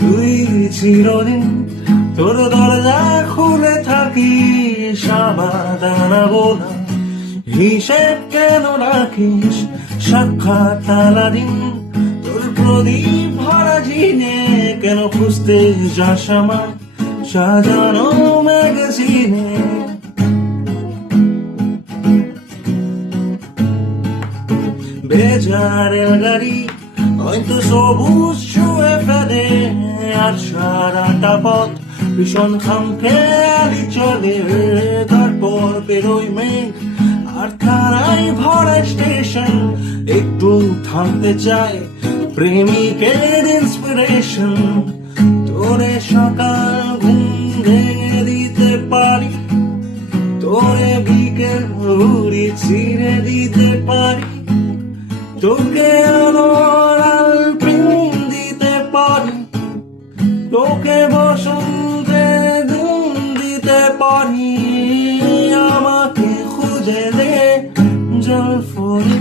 তুই চিরদিন তোর দরজা খুলে থাকিস, সাবাদানা বোনা হিসেব কেন রাখিস, সাক্ষাৎ আলাদিন তোর প্রদীপ ভরা জিনে কেন খুঁজতে যাস আমার সাজানো ম্যাগাজিনে। বেজারের গাড়ি হয়তো সবুজ ছুঁয়ে ফেলে, আর সারাটা পথ ভীষণ খামখেয়ালি চলে। তারপর বেরোয় মেঘ আর তারাই ভরা স্টেশন, একটু থামতে চায় প্রেমিকের ইন্সপিরেশন। তোরে সকাল ঘুম ভেঙে দিতে পারি, তোরে বিকেল ঘুরি ছিঁড়ে দিতে পারি, তোকে আলোর আলপিন দিতে পারি, তোকে বসন্তে দিন দিতে পারি। আমাকে খুঁজে দে জলফরি।